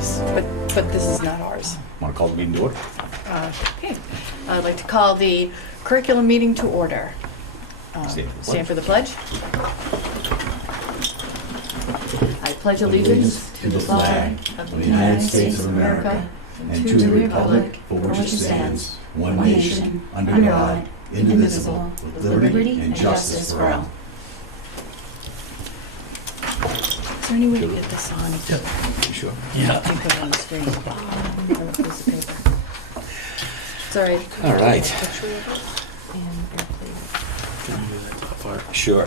us, but this is not ours. Want to call the meeting to order? Okay. I'd like to call the curriculum meeting to order. Stand for the pledge. I pledge allegiance to the flag of the United States of America and to the republic for which it stands, one nation, under God, indivisible, with liberty and justice for all. Is there any way to get this on? Yep. Sure. Yeah. I can put it on the screen. On a piece of paper. It's all right. All right. Sure.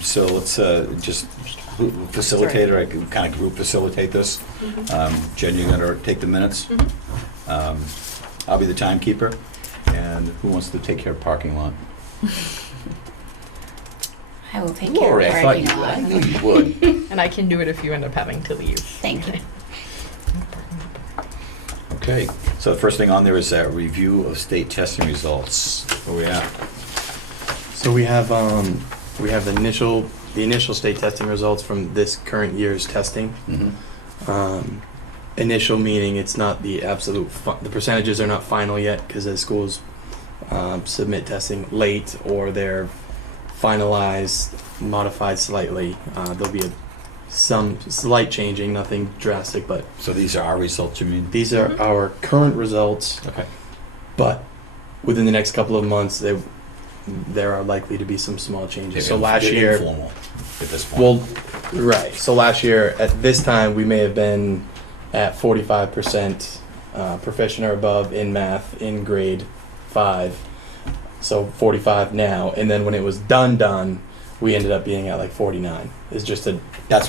So let's just facilitate, or I can kind of group facilitate this. Jen, you're going to take the minutes. I'll be the timekeeper. And who wants to take care of parking lot? I will take care Lori, of I parking thought lot. I knew you would. And I can do it if you end up having to leave. Thank you. Okay. So the first thing on there is that review of state testing results. Where we at? So we have the initial state testing results from this current year's testing. Initial meaning it's not the absolute. The percentages are not final yet because as schools submit testing late or they're finalized, modified slightly, there'll be some slight changing, nothing drastic, but So these are our results, you mean? these are our current results. Okay. But within the next couple of months, there are likely to be some small changes. So last They're year, informal at this point. well, right. So last year at this time, we may have been at 45% proficient or above in math in grade 5. So 45 now, and then when it was done, we ended up being at like 49. It's just That's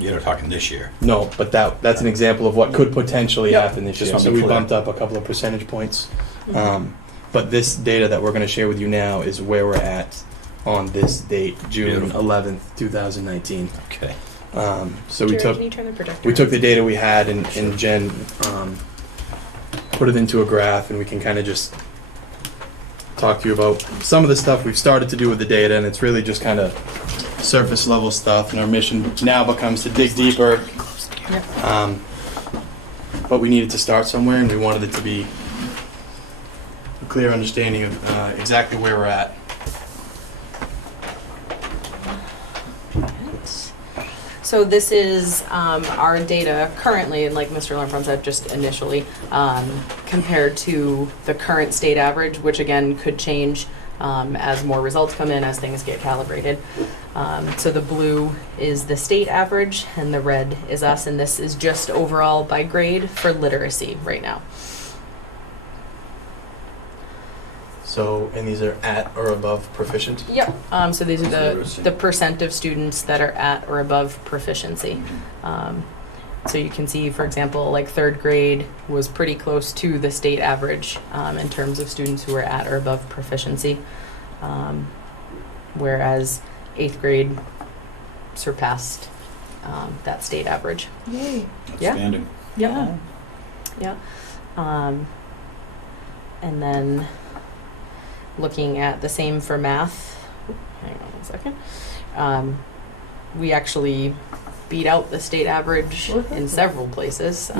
you're talking this year. no, but that's an example of what could potentially Yep. happen this Just year. wanna So be we clear. bumped up a couple of percentage points. But this data that we're going to share with you now is where we're at on this date, June Beautiful. 11th, 2019. Okay. So Jared, can you turn the projector we took on? the data we had and Jen put it into a graph, and we can kind of just talk to you about some of the stuff we've started to do with the data, and it's really just kind of surface level stuff, and our mission now becomes to dig deeper. But we needed to start somewhere, and we wanted it to be a clear understanding of exactly where we're at. So this is our data currently, and like Mr. Lampron said, just initially, compared to the current state average, which again could change as more results come in, as things get calibrated. So the blue is the state average, and the red is us, and this is just overall by grade for literacy right now. So, and these are at or above proficient? Yep. So these are Literacy. the percent of students that are at or above proficiency. So you can see, for example, like third grade was pretty close to the state average in terms of students who were at or above proficiency, whereas eighth grade surpassed that state average. Yay. Yeah. Outstanding. Yeah. Yeah. And then looking at the same for math, hang on 1 second. We actually beat out the state average in several places.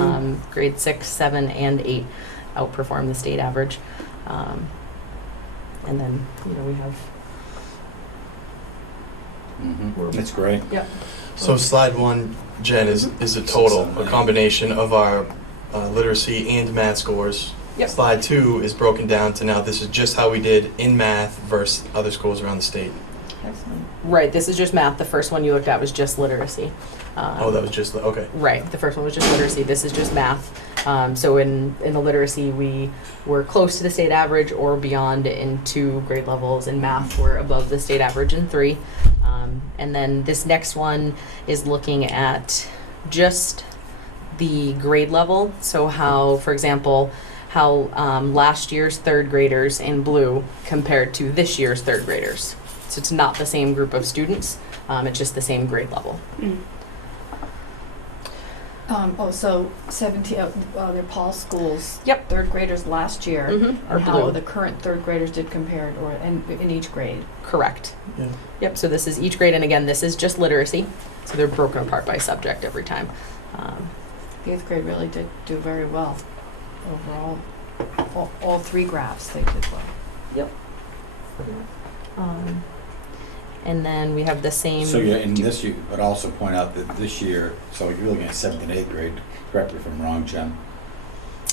Grade 6, 7, and 8 outperform the state average. And then, we have. That's great. Yeah. So slide 1, Jen, is a total, a combination of our literacy and math scores. Yep. Slide 2 is broken down to now this is just how we did in math versus other schools around the state. Right, this is just math. The first one you looked at was just literacy. Oh, that was just, okay. Right, the first one was just literacy. This is just math. So in the literacy, we were close to the state average or beyond in 2 grade levels. In math, we're above the state average in 3. And then this next one is looking at just the grade level. So how, for example, how last year's third graders in blue compared to this year's third graders. So it's not the same group of students, it's just the same grade level. So 17, they're Paul schools. Yep. Third graders last year, Are and how blue. the current third graders did compared, or in each grade. Correct. Yeah. Yep, so this is each grade, and again, this is just literacy. So they're broken apart by subject every time. The 8th grade really did do very well overall. All 3 graphs, they did well. And then we have the same. So yeah, in this, you would also point out that this year, so you're looking at 7th and 8th grade, correct me if I'm wrong, Jen,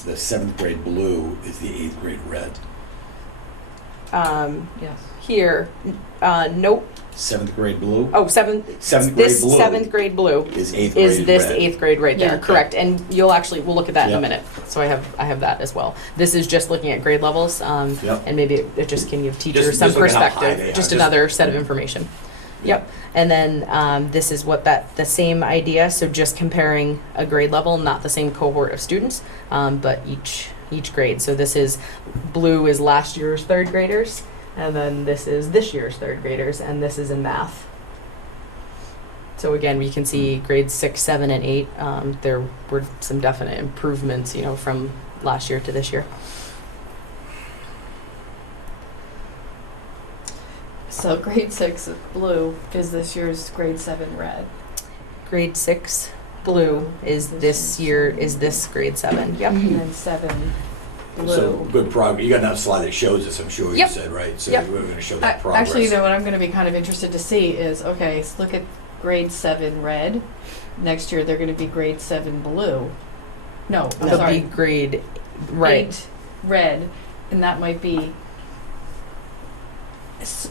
the 7th grade blue is the 8th grade red. Yes. Here, nope. 7th grade blue Oh, seventh. 7th grade This blue 7th grade blue is 8th grade is this red. 8th grade right there, Yeah. correct? And we'll look at that in a Yep. minute. So I have that as well. This is just looking at grade levels, Yep. and maybe it just can give teachers Just some look at how high perspective, they are. just Just- another set of information. Yep. And then this is what the same idea. So just comparing a grade level, not the same cohort of students, but each grade. So this is blue is last year's 3rd graders, and then this is this year's 3rd graders, and this is in math. So again, we can see grades 6, 7, and 8. There were some definite improvements, from last year to this year. So grade 6 blue is this year's grade 7 red. Grade 6 blue is this grade 7. Yep. And then 7 blue. So good progress. You got another slide that shows this, I'm sure you Yep. said, right? So Yep. we're going to show that progress. Actually, what I'm going to be kind of interested to see is, okay, so look at grade 7 red. Next year, they're going to be grade 7 blue. No, I'm It'll sorry. be grade, right. 8 red, and that might be,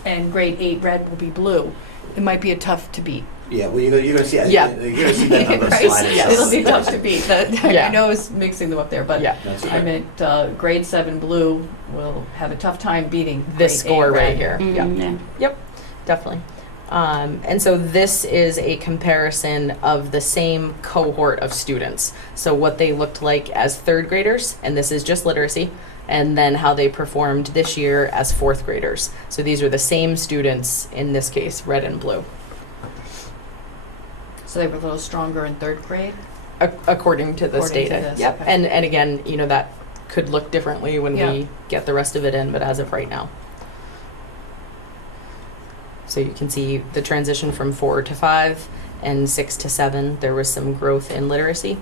and grade 8 red will be blue. It might be a tough to beat. Yeah, well, you're going to see, Yeah. you're going to see that on the Right? slide. Yes. It'll be tough to beat. Yeah. I know I was mixing them up there, but Yeah. That's I okay. meant grade 7 blue will have a tough time beating This grade 8 score right red. here. Mhm. Yep. Definitely. And so this is a comparison of the same cohort of students. So what they looked like as 3rd graders, and this is just literacy, and then how they performed this year as 4th graders. So these are the same students, in this case, red and blue, So they were a little stronger in 3rd grade. according to this According to data. this, Yep. okay. And again, that could look differently when Yeah. we get the rest of it in, but as of right now. So you can see the transition from 4 to 5 and 6 to 7. There was some growth in literacy.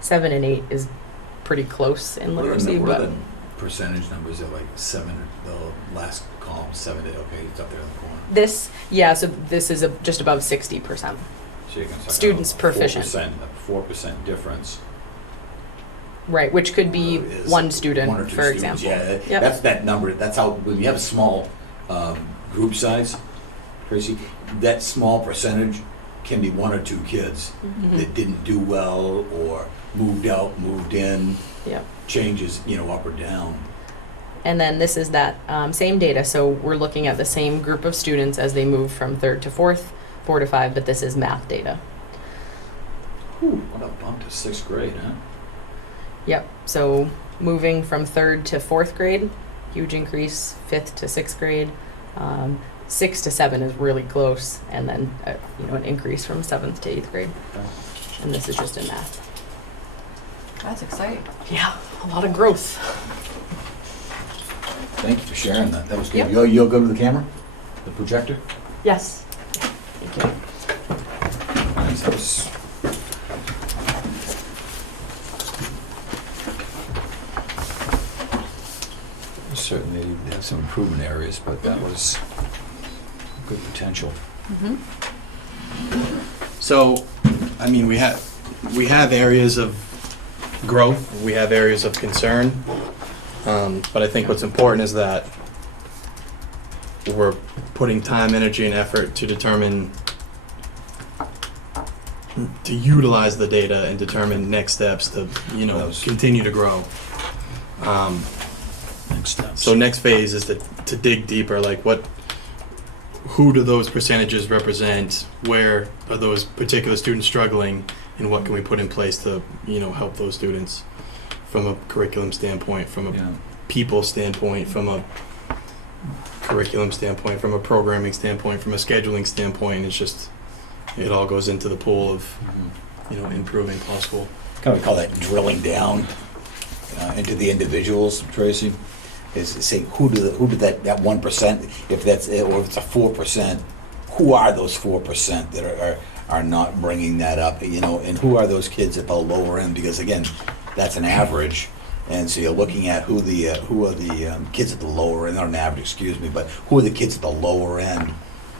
7 and 8 is pretty close in literacy, What are but the percentage numbers of like 7, the last column, 7 to, okay, it's up there in the corner. so this is just above 60%. So you can talk Students about proficient. 4% difference. Right, which could be is one student, one or two for students. example. Yeah, Yep. that's that number. That's how, when you have a small group size, Tracy, that small percentage can be 1 or 2 kids Mhm. that didn't do well or moved out, moved in, Yep. changes, up or down. And then this is that same data. So we're looking at the same group of students as they move from 3rd to 4th, 4 to 5, but this is math data. Whew, what a bump to 6th grade, huh? Yep. So moving from 3rd to 4th grade, huge increase. 5th to 6th grade, 6 to 7 is really close, and then an increase from 7th to 8th grade. And this is just in math. That's exciting. Yeah, a lot of growth. Thank you for sharing that. That was good. Yep. You'll go to the camera, the projector. Yes. Thank you. Nice. That was certainly have some improvement areas, but that was good potential. So, I mean, we have areas of growth, we have areas of concern, but I think what's important is that we're putting time, energy, and effort to determine, to utilize the data and determine next steps to, Those. continue to grow. Next steps. So next phase is to dig deeper, like who do those percentages represent? Where are those particular students struggling? And what can we put in place to, help those students from a curriculum standpoint, from a Yeah. people standpoint, from a curriculum standpoint, from a programming standpoint, from a scheduling standpoint. It's just, it all goes into the pool of, improving possible. Kind of call that drilling down into the individuals, Tracy. Is saying who do that 1%, if that's or if it's a 4%, who are those 4% that are not bringing that up, you know, and who are those kids at the lower end? Because again, that's an average, and so you're looking at who are the kids at the lower end, not an average, excuse me, but who are the kids at the lower end?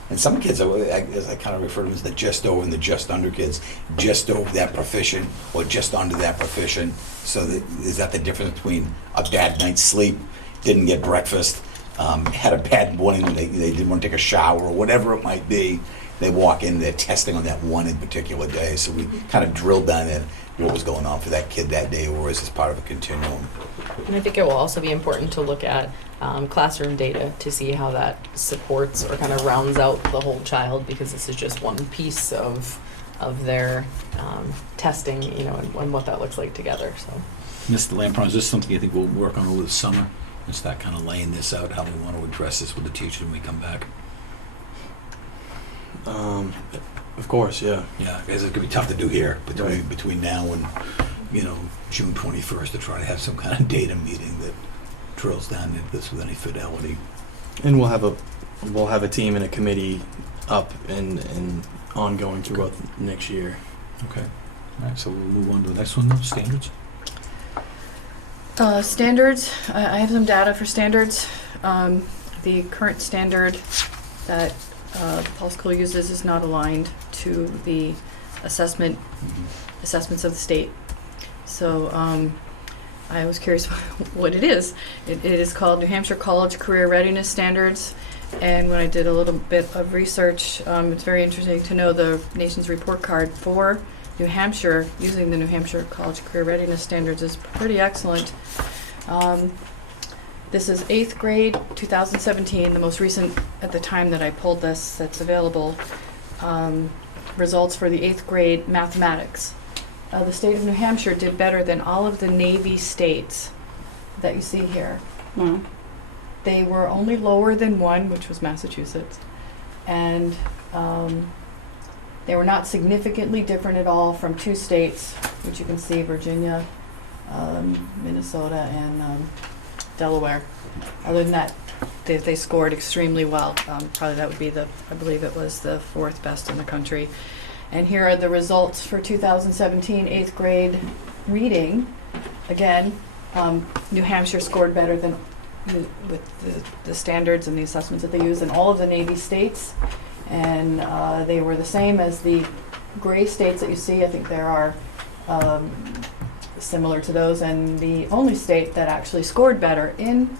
And some kids, as I kind of refer to them as the just over and the just under kids, just over that proficient or just under that proficient. So is that the difference between a bad night's sleep, didn't get breakfast, had a bad morning when they didn't want to take a shower or whatever it might be? They walk in, they're testing on that one in particular day. So we kind of drilled down in what was going on for that kid that day, or is this part of a continuum? And I think it will also be important to look at classroom data to see how that supports or kind of rounds out the whole child, because this is just one piece of their testing, you know, and what that looks like together. So, Mr. Lampron, is this something you think we'll work on over the summer and start kind of laying this out, how we want to address this with the teachers when we come back? Of course, yeah. Yeah, because it could be tough to do here between now and, you know, June 21st to try to have some kind of data meeting that drills down into this with any fidelity. And we'll have a team and a committee up and ongoing throughout next year. Okay. All right, so we'll move on to the next one, though, standards. Standards, I have some data for standards. The current standard that Paul School uses is not aligned to the assessments of the state. So I was curious what it is. It is called New Hampshire College Career Readiness Standards. And when I did a little bit of research, it's very interesting to know the nation's report card for New Hampshire using the New Hampshire College Career Readiness Standards is pretty excellent. This is 8th grade, 2017, the most recent at the time that I pulled this that's available. Results for the 8th grade mathematics. The state of New Hampshire did better than all of the Navy states that you see here. Mm. They were only lower than one, which was Massachusetts, and they were not significantly different at all from two states, which you can see, Virginia, Minnesota, and Delaware. Other than that, they scored extremely well. Probably that would be I believe it was the 4th best in the country. And here are the results for 2017 8th grade reading. Again, New Hampshire scored better than with the standards and the assessments that they use in all of the Navy states. And they were the same as the gray states that you see. I think there are similar to those. And the only state that actually scored better in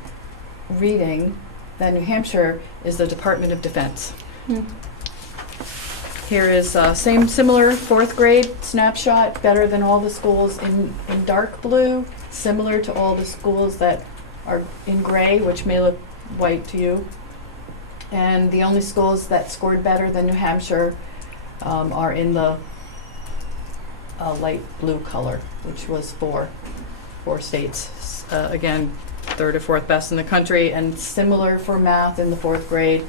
reading than New Hampshire is the Department of Defense. Mm. Here is similar 4th grade snapshot, better than all the schools in dark blue, similar to all the schools that are in gray, which may look white to you. And the only schools that scored better than New Hampshire are in the light blue color, which was four states. Again, 3rd or 4th best in the country, and similar for math in the 4th grade,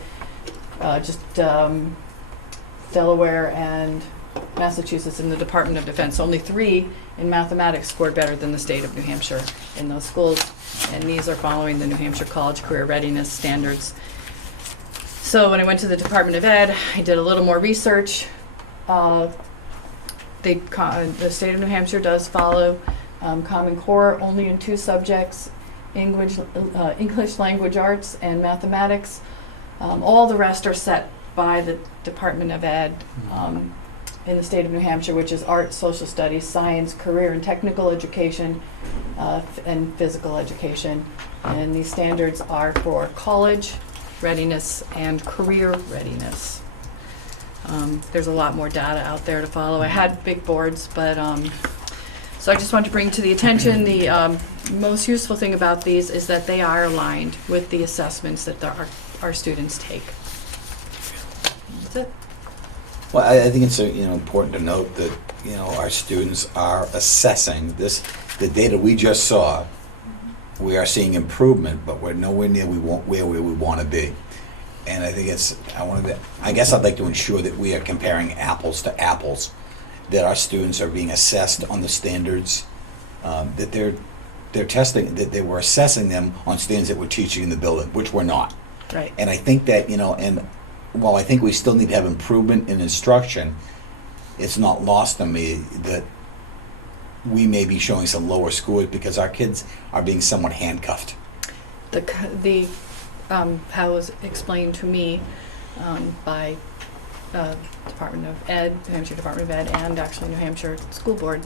Delaware and Massachusetts in the Department of Defense. Only 3 in mathematics scored better than the state of New Hampshire in those schools, and these are following the New Hampshire College Career Readiness Standards. So when I went to the Department of Ed, I did a little more research. The state of New Hampshire does follow Common Core only in 2 subjects, English language arts and mathematics. All the rest are set by the Department of Ed in the state of New Hampshire, which is art, social studies, science, career and technical education, and physical education. And these standards are for college readiness and career readiness. There's a lot more data out there to follow. I had big boards, but so I just want to bring to the attention the most useful thing about these is that they are aligned with the assessments that our students take. That's it. Well, I think it's important to note that our students are assessing this. The data we just saw, we are seeing improvement, but we're nowhere near where we want to be. And I think I guess I'd like to ensure that we are comparing apples to apples, that our students are being assessed on the standards, that they're testing, that they were assessing them on standards that we're teaching in the building, which we're not. Right. And I think that, and while I think we still need to have improvement in instruction, it's not lost on me that we may be showing some lower scores because our kids are being somewhat handcuffed. How it was explained to me by Department of Ed, New Hampshire Department of Ed, and actually New Hampshire School Board,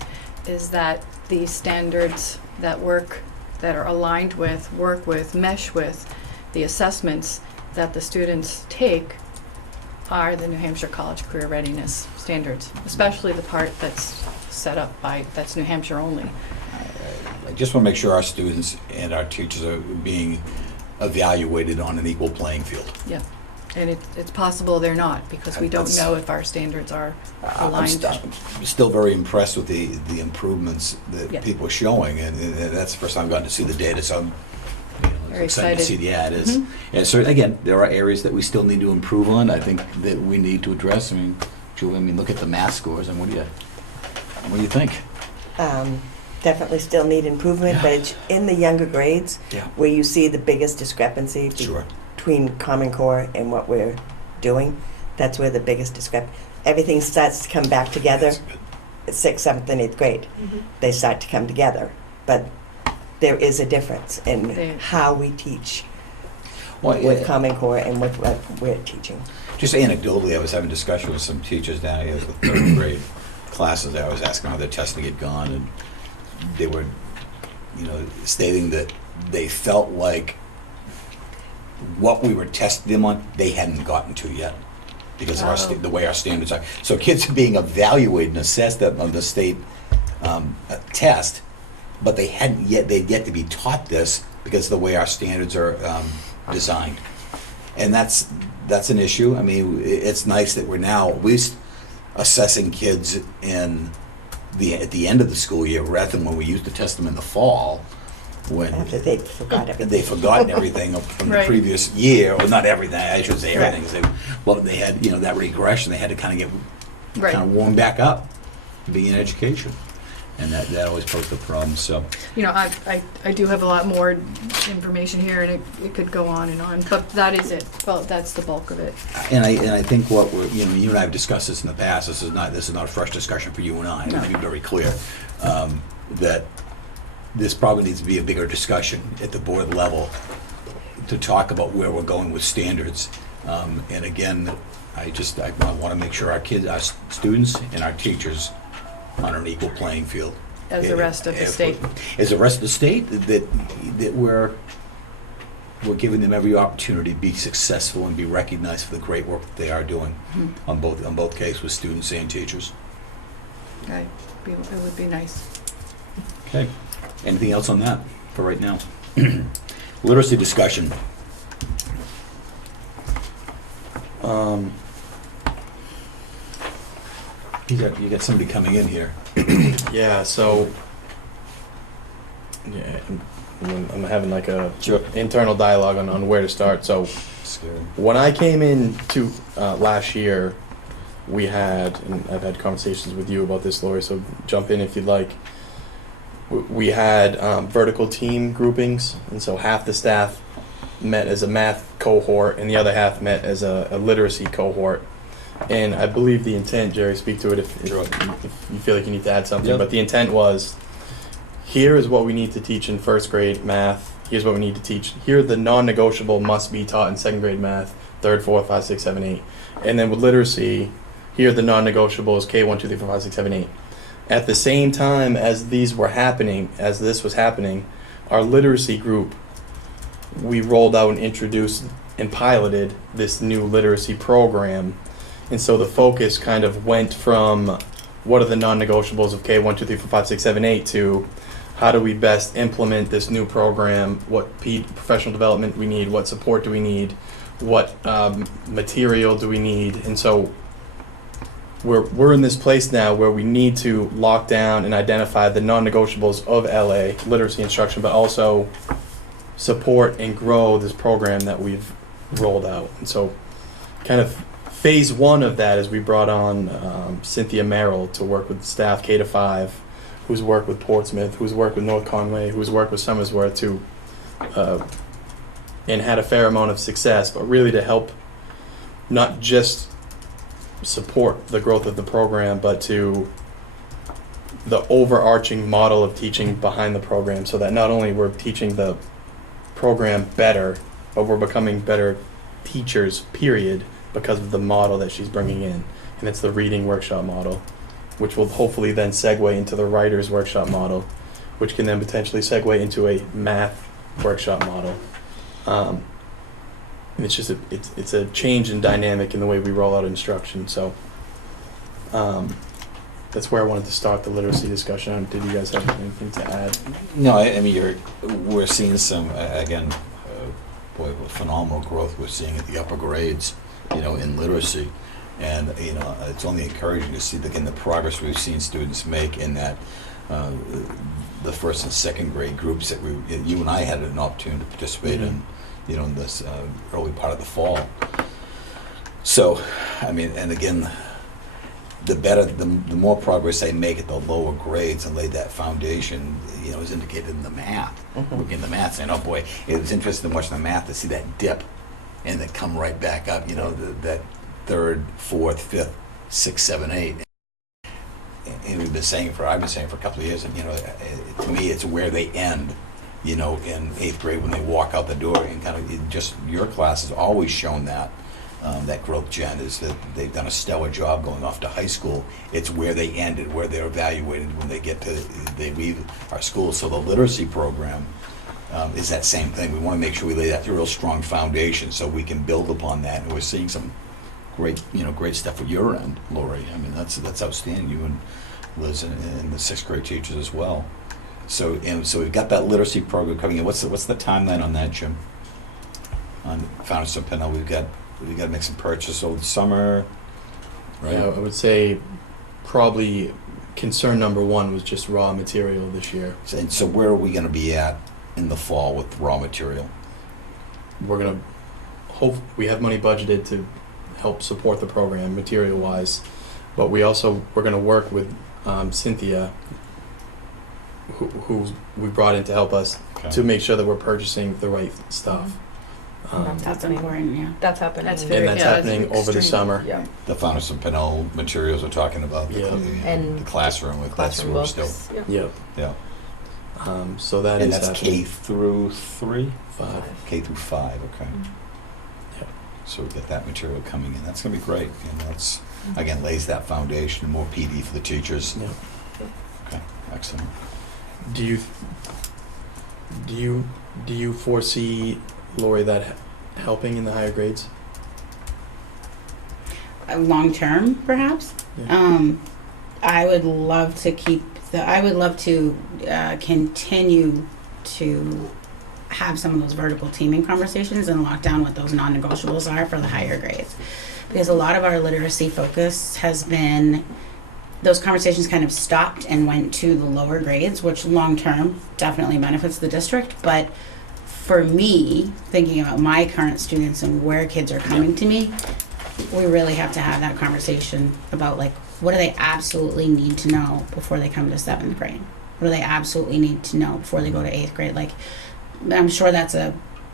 is that the standards that are aligned with, work with, mesh with the assessments that the students take are the New Hampshire College Career Readiness standards, especially the part that's set up that's New Hampshire only. I just want to make sure our students and our teachers are being evaluated on an equal playing field. Yeah, and it's possible they're not, because we don't know if our standards are aligned. I'm still very impressed with the improvements that Yeah. people are showing, and that's the first time I've gotten to see the data, so I'm Very excited to excited. see the ad. Is. Mhm. And so, again, there are areas that we still need to improve on, I think, that we need to address. I mean, Julie, look at the math scores, and what do you think? Definitely still need improvement, but it's in the younger grades Yeah. where you see the biggest discrepancy Sure. between Common Core and what we're doing. That's where the biggest discrepancy. Everything starts to come back together That's good. at 6th, 7th, and 8th grade. They start to come together, but there is a difference in They- how we teach Well, with yeah, Common Core and with what we're teaching. just anecdotally, I was having a discussion with some teachers down here with 3rd grade classes. I was asking how their testing had gone, and they were, stating that they felt like what we were testing them on, they hadn't gotten to yet because of Oh. the way our standards are. So kids are being evaluated and assessed on the state test, but they'd yet to be taught this because of the way our standards are designed. And that's an issue. I mean, it's nice that we're now at least assessing kids at the end of the school year rather than when we used to test them in the fall when After they forgot everything. they've forgotten everything from the Right. previous year, or not everything, I should say Right. everything. They had, that regression, they had to kind of get Right. kind of warmed back up, being in education. And that always posed a problem, so. I do have a lot more information here, and it could go on and on, but that is it. Well, that's the bulk of it. And I think what we're, you and I have discussed this in the past, this is not a fresh discussion for you and I, No. to be very clear, that this probably needs to be a bigger discussion at the board level to talk about where we're going with standards. And again, I want to make sure our kids, our students and our teachers on an equal playing field. As the rest of the state. As the rest of the state, that we're giving them every opportunity to be successful and be recognized for the great work that they are doing on both cases with students and teachers. It would be nice. Okay. Anything else on that for right now? Literacy discussion. You got somebody coming in here. Yeah, so I'm having like a internal dialogue on where to start. So Scary. when I came in to last year, we had, and I've had conversations with you about this, Lori, so jump in if you'd like. We had vertical team groupings, and so half the staff met as a math cohort, and the other half met as a literacy cohort. And I believe the intent, Jerry, speak to it if you feel like you need to add something, Yep. but the intent was, here is what we need to teach in 1st grade math, here's what we need to teach, here the non-negotiable must be taught in 2nd grade math, 3rd, 4th, 5, 6, 7, 8. And then with literacy, here are the non-negotiables, K1, 2, 3, 4, 5, 6, 7, 8. At the same time as this was happening, our literacy group, we rolled out and introduced and piloted this new literacy program. And so the focus kind of went from what are the non-negotiables of K1, 2, 3, 4, 5, 6, 7, 8 to how do we best implement this new program, what professional development we need, what support do we need, what material do we need. And so we're in this place now where we need to lock down and identify the non-negotiables of LA, literacy instruction, but also support and grow this program that we've rolled out. And so kind of phase 1 of that is we brought on Cynthia Merrill to work with staff K to 5, who's worked with Portsmouth, who's worked with North Conway, who's worked with Somersworth, and had a fair amount of success, but really to help not just support the growth of the program, but to the overarching model of teaching behind the program, so that not only we're teaching the program better, but we're becoming better teachers, period, because of the model that she's bringing in. And it's the reading workshop model, which will hopefully then segue into the writer's workshop model, which can then potentially segue into a math workshop model. And it's just it's a change in dynamic in the way we roll out instruction. So that's where I wanted to start the literacy discussion. Did you guys have anything to add? No, I mean, we're seeing some, again, boy, phenomenal growth we're seeing at the upper grades, in literacy. And, it's only encouraging to see, again, the progress we've seen students make in that, the first and second grade groups that you and I had an opportunity to participate in, in this early part of the fall. So, I mean, and again, the more progress they make at the lower grades and lay that foundation, is indicated in the math. Mhm. Looking at the math, saying, oh boy, it was interesting to watch the math to see that dip and then come right back up, that third, fourth, fifth, sixth, seven, eight. And I've been saying for a couple of years, and to me, it's where they end, in 8th grade when they walk out the door, and kind of just your class has always shown that. That growth, Jen, is that they've done a stellar job going off to high school. It's where they ended, where they're evaluated when they leave our school. So the literacy program is that same thing. We want to make sure we lay that real strong foundation so we can build upon that. And we're seeing some great stuff at your end, Lori. I mean, that's outstanding. You and Liz and the 6th grade teachers as well. So we've got that literacy program coming in. What's the timeline on that, Jim? On Founders of Pennell, we've got to make some purchases over the summer, right? Yeah, I would say probably concern number one was just raw material this year. And so where are we going to be at in the fall with raw material? We're going to we have money budgeted to help support the program material-wise, but we're going to work with Cynthia, who we brought in to help us to make sure that we're purchasing the right stuff. That's important, yeah. That's happening. That's And very- that's yeah, happening that's over the extreme. summer. Yeah. The Founders of Pennell materials we're talking about, And the classroom, with that's Classroom where we're books. still. Yeah. Yep. Yeah. So that And is that's happening. K through 3? 5. K through 5, okay. Yep. So we get that material coming in. That's going to be great. And that's, again, lays that foundation, more PD for the teachers. Yep. Okay, excellent. Do you foresee, Lori, that helping in the higher grades? Long term, perhaps. Yeah. I would love to continue to have some of those vertical teaming conversations and lock down what those non-negotiables are for the higher grades, because a lot of our literacy focus has been those conversations kind of stopped and went to the lower grades, which long term definitely benefits the district. But for me, thinking about my current students and where kids are coming to me, we really have to have that conversation about, like, what do they absolutely need to know before they come to 7th grade? What do they absolutely need to know before they go to 8th grade? Like, I'm sure that's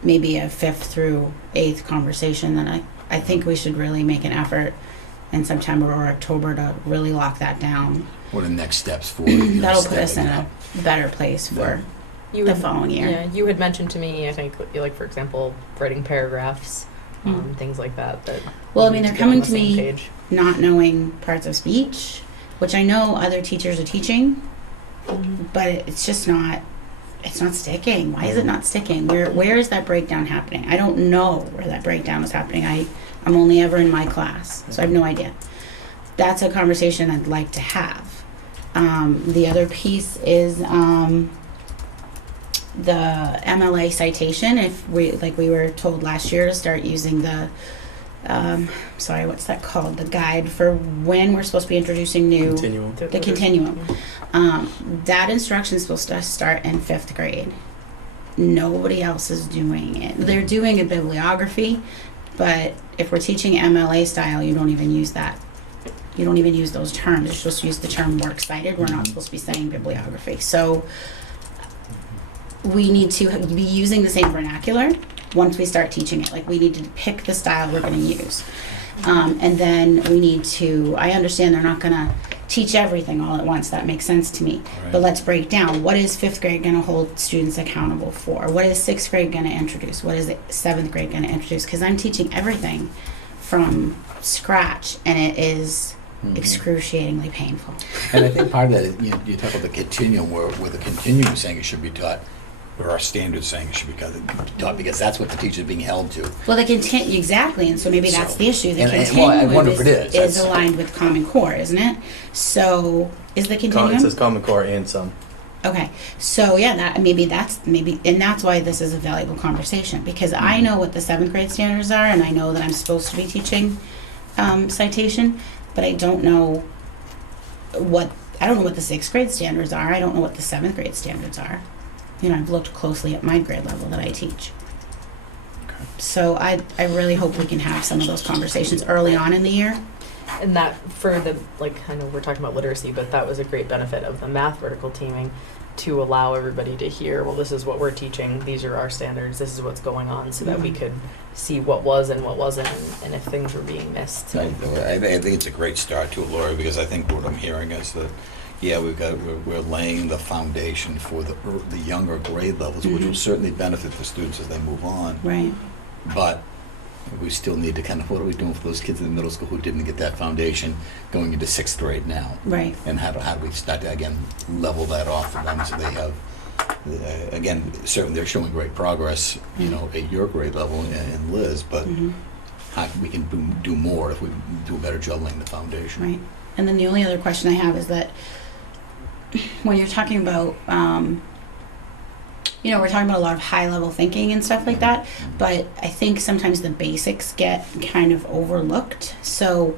maybe a 5th through 8th conversation that I think we should really make an effort in September or October to really lock that down. What are the next steps for That'll put us in a better place for You the had- following year. Yeah, you had mentioned to me, I think, like, for example, writing paragraphs, things like that. Well, I we mean, need they're get on coming the to same me page. not knowing parts of speech, which I know other teachers are teaching, but it's just not sticking. Why is it not sticking? Where is that breakdown happening? I don't know where that breakdown is happening. I'm only ever in my class, so I have no idea. That's a conversation I'd like to have. The other piece is the MLA citation. If we were told last year to start using the what's that called? The guide for when we're supposed to be introducing new Continuum. the continuum. That instruction is supposed to start in 5th grade. Nobody else is doing it. They're doing a bibliography, but if we're teaching MLA style, you don't even use that. You don't even use those terms. You're supposed to use the term works cited. We're not supposed to be saying bibliography. So we need to be using the same vernacular once we start teaching it. Like, we need to pick the style we're going to use. And then we need to, I understand they're not going to teach everything all at once. That makes sense to me. Right. But let's break down. What is 5th grade going to hold students accountable for? What is 6th grade going to introduce? What is 7th grade going to introduce? Because I'm teaching everything from scratch, and it is excruciatingly painful. And I think part of that is, you talk about the continuum, where the continuum is saying it should be taught, or our standards saying it should be taught, because that's what the teacher's being held to. Well, the continue, exactly, and so maybe that's So- the issue. The and- well, I continuum wonder if it is. is That's- aligned with Common Core, isn't it? So, is the It continuum? says Common Core and some. Okay, so yeah, and that's why this is a valuable conversation, because I know what the 7th grade standards are, and I know that I'm supposed to be teaching citation, but I don't know what the 6th grade standards are. I don't know what the 7th grade standards are. I've looked closely at my grade level that I teach. So I really hope we can have some of those conversations early on in the year. And that for the, like, I know we're talking about literacy, but that was a great benefit of the math vertical teaming, to allow everybody to hear, well, this is what we're teaching, these are our standards, this is what's going on, so that we could see what was and what wasn't, and if things were being missed. I think it's a great start to it, Lori, because I think what I'm hearing is that, yeah, we're laying the foundation for the younger grade levels, which will certainly benefit the students as they move on. Right. But we still need to kind of, what are we doing for those kids in the middle school who didn't get that foundation going into 6th grade now? Right. And how do we start to, again, level that off for them so they have, again, certainly they're showing great progress, at your grade level and Liz, but how we can do more if we do a better job laying the foundation. Right. And then the only other question I have is that when you're talking about, we're talking about a lot of high-level thinking and stuff like that, but I think sometimes the basics get kind of overlooked. So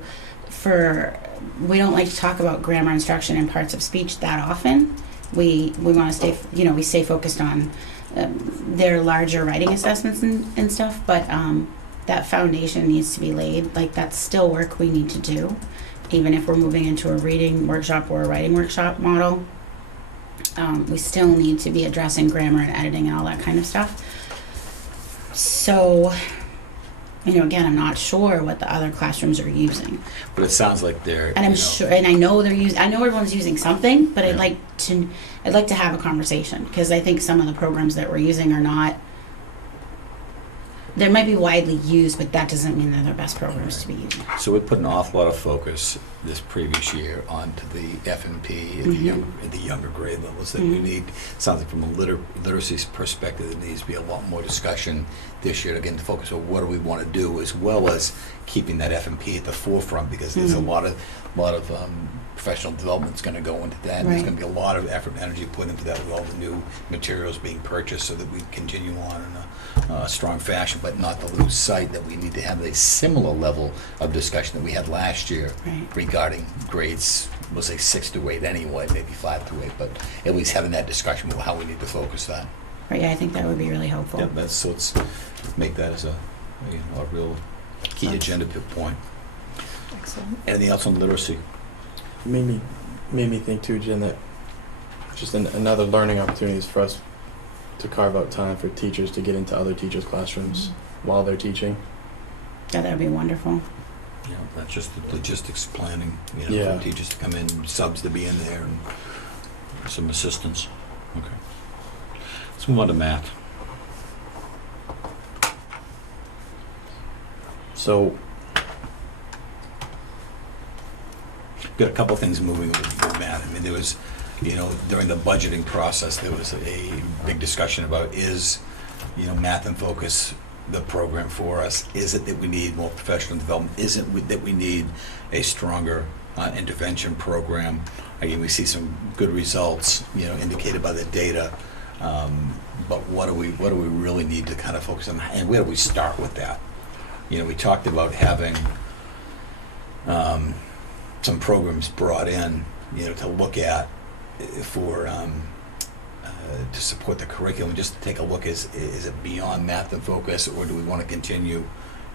we don't like to talk about grammar instruction and parts of speech that often. We want to stay, we stay focused on their larger writing assessments and stuff, but that foundation needs to be laid. Like, that's still work we need to do, even if we're moving into a reading workshop or a writing workshop model. We still need to be addressing grammar and editing and all that kind of stuff. So, again, I'm not sure what the other classrooms are using. But it sounds like they're, And I'm sure, and I know everyone's using something, but I'd Yeah. like to have a conversation, because I think some of the programs that we're using are not, they might be widely used, but that doesn't mean they're the best programs to be using. So we put an awful lot of focus this previous year onto the FMP at the younger grade levels that we need. Sounds like from a literacy perspective, there needs to be a lot more discussion this year, again, to focus on what do we want to do, as well as keeping that FMP at the forefront, because there's a lot of professional development's going to go into that. And there's Right. going to be a lot of effort and energy put into that with all the new materials being purchased, so that we continue on in a strong fashion, but not to lose sight that we need to have a similar level of discussion that we had last year Right. regarding grades, we'll say 6 to 8 anyway, maybe 5 to 8, but at least having that discussion with how we need to focus that. Right, yeah, I think that would be really helpful. Yeah, so let's make that as a real key agenda point. Excellent. Anything else on literacy? Made me think too, Jen, that just another learning opportunities for us to carve out time for teachers to get into other teachers' classrooms while they're teaching. Yeah, that would be wonderful. Not just the logistics planning, Yeah. for teachers to come in, subs to be in there, and some assistance. Okay. Let's move on to math. So, Got a couple things moving with math. I mean, there was, during the budgeting process, there was a big discussion about is, Math in Focus the program for us? Is it that we need more professional development? Is it that we need a stronger intervention program? Again, we see some good results, indicated by the data. But what do we really need to kind of focus on, and where do we start with that? We talked about having some programs brought in, to look at for to support the curriculum. Just to take a look, is it beyond Math in Focus, or do we want to continue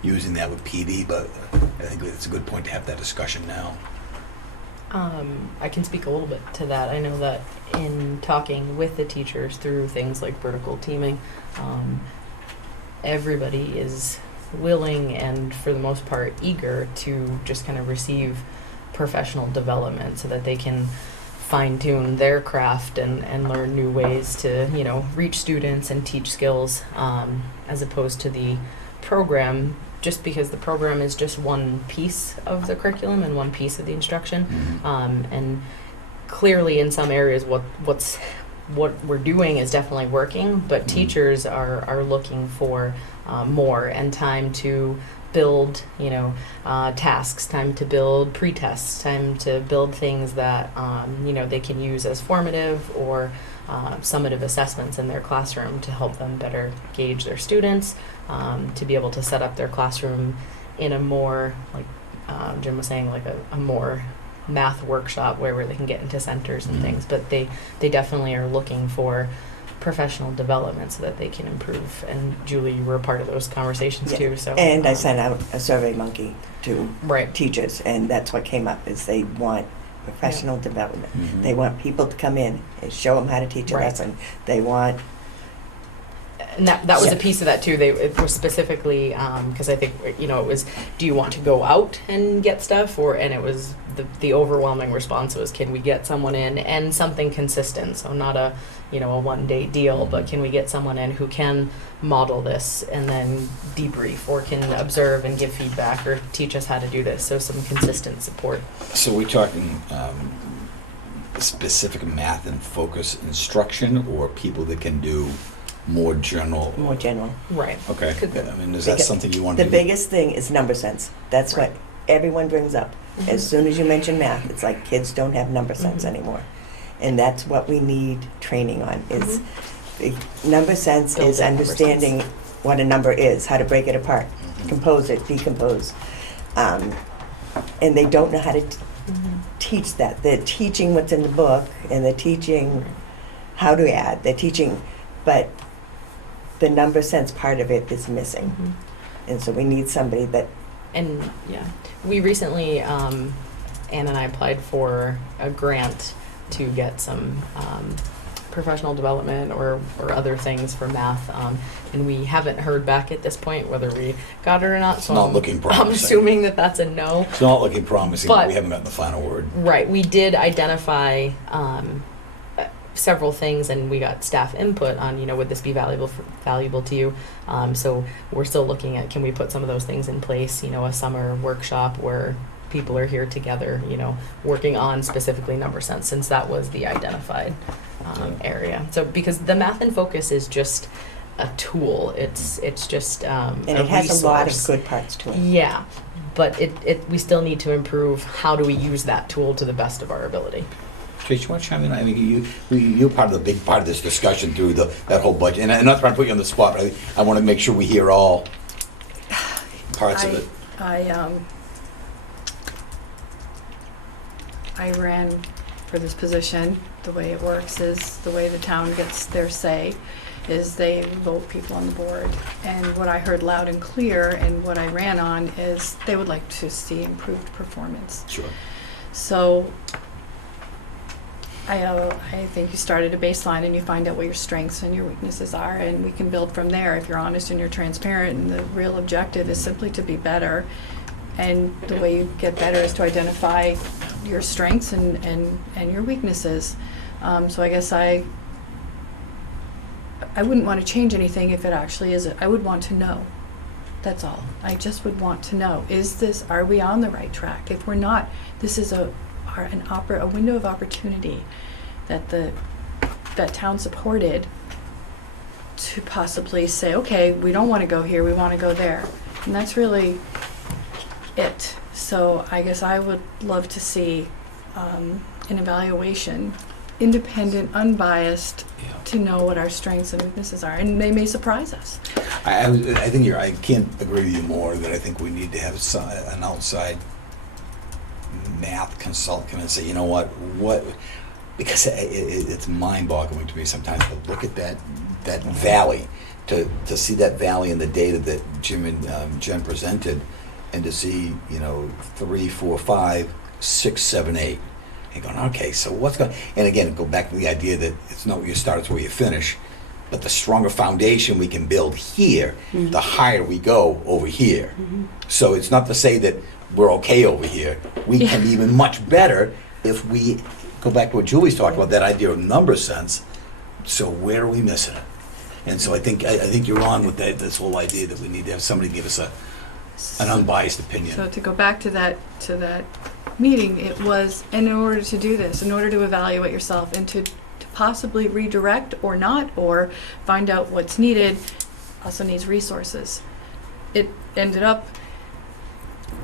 using that with PD? But I think it's a good point to have that discussion now. I can speak a little bit to that. I know that in talking with the teachers through things like vertical teaming, everybody is willing and for the most part eager to just kind of receive professional development so that they can fine-tune their craft and learn new ways to, you know, reach students and teach skills, as opposed to the program, just because the program is just one piece of the curriculum and one piece of the instruction. And clearly in some areas what we're doing is definitely working, but teachers are looking for more and time to build, you know, tasks, time to build pre-tests, time to build things that, you know, they can use as formative or summative assessments in their classroom to help them better gauge their students, to be able to set up their classroom in a more, like Jim was saying, like a more math workshop where they can get into centers and things, but they definitely are looking for professional development so that they can improve. And Julie, you were a part of those conversations too. So And I sent out a survey monkey to right. teachers, and that's what came up, is they want professional development. They want people to come in and show them how to teach a Right. lesson. They want, And that was Yeah. a piece of that too. It was specifically because I think, you know, it was, do you want to go out and get stuff, and it was the overwhelming response was, can we get someone in and something consistent? So not a, you know, a one-day deal, but can we get someone in who can model this and then debrief, or can observe and give feedback, or teach us how to do this? So some consistent support. So we're talking specific math and focus instruction, or people that can do more general? more general. Right. Okay. Could- I mean, is that Because something you want The to do? biggest thing is number sense. That's Right. what everyone brings up. As Mhm. soon as you mention math, it's like kids don't have number sense Mhm. anymore. And that's what we need training on, is Mhm. the number sense Build is that number understanding what a number is, how to break it apart, Mhm. compose it, decompose. And they don't know how to Mhm. teach that. They're teaching what's in the book, and they're teaching how to add. They're teaching, but the number sense part of it is missing. Mhm. And so we need somebody that, And yeah, we recently, Anne and I applied for a grant to get some professional development or other things for math, and we haven't heard back at this point whether we got it or not. So It's not I'm- looking I'm promising. assuming that that's a no. It's not looking promising, but But- we haven't gotten the final word. Right, we did identify several things, and we got staff input on, you know, would this be valuable to you? So we're still looking at, can we put some of those things in place? You know, a summer workshop where people are here together, you know, working on specifically number sense, since that was the identified area. So because the math and focus is just a tool, it's just and a it has a lot of resource. good parts to it. Yeah, but we still need to improve how do we use that tool to the best of our ability. Trace, you want to chime in? I mean, you're part of the big part of this discussion through that whole budget. And I'm not trying to put you on the spot, but I want to make sure we hear all parts of it. I ran for this position. The way it works is, the way the town gets their say is they vote people on the board. And what I heard loud and clear and what I ran on is they would like to see improved performance. Sure. So I think you start at a baseline and you find out what your strengths and your weaknesses are, and we can build from there if you're honest and you're transparent, and the real objective is simply to be better. And the way you get better is to identify your strengths and your weaknesses. So I guess I wouldn't want to change anything if it actually isn't. I would want to know. That's all. I just would want to know, are we on the right track? If we're not, this is a window of opportunity that town supported to possibly say, okay, we don't want to go here, we want to go there. And that's really it. So I guess I would love to see an evaluation, independent, unbiased, to know what our strengths and weaknesses are, and they may surprise us. I think I can't agree with you more that I think we need to have an outside math consultant come and say, you know what, because it's mind-boggling to me sometimes to look at that valley, to see that valley and the data that Jim and Jen presented, and to see, 3, 4, 5, 6, 7, 8, and going, okay, so what's going? And again, go back to the idea that it's not where you start, it's where you finish. but the stronger foundation we can build here, the higher we go over here. So it's not to say that we're okay over here. We can be even much better if we go back to what Julie's talked about, that idea of number sense. So where are we missing it? And so I think you're on with that, this whole idea that we need to have somebody give us an unbiased opinion. So to go back to that meeting, it was in order to do this, in order to evaluate yourself and to possibly redirect or not, or find out what's needed, also needs resources. It ended up